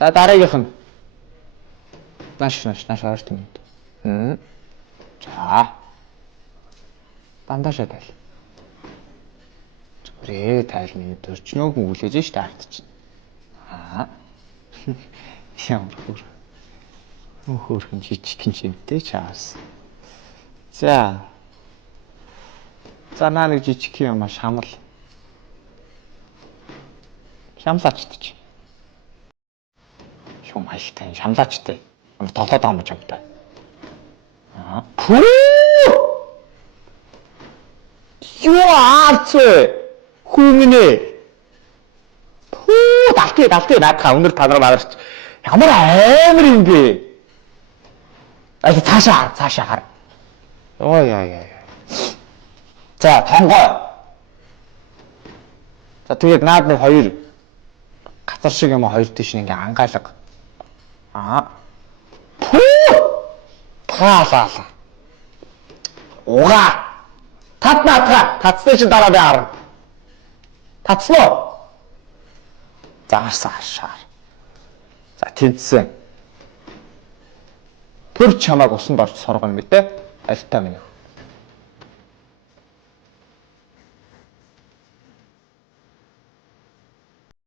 За дараагийнх нь. Нааш хойш тэмээд. За. Дандаа тайл. Зүрээ тайлны төрчнөөг үлээж штэ ардч. Ямар хөөрхөн жижиг хэмжээтэй чаас. За. За наа нэг жижиг юм шамал. Шамлаачдаж. Шум хайлтай шамлаачтай. Тоглоод байгаа юм чамтай. Юу аац хүмнэ. Далтай наадхаа өнөр та нар марч. Ямар амар юм бэ? Цаашаа хар. Яа. За тонгой. За тэгээд наад нэг хоёр гатар шиг юм хоёр тийш ингээ ангаалга. Таалаа. Уга. Татсны чи дараа би харна. Татсноо. Заашаар. За тэнцсэн. Тэр чамааг усанд орж соргоно мэдээ. Альтаа минь.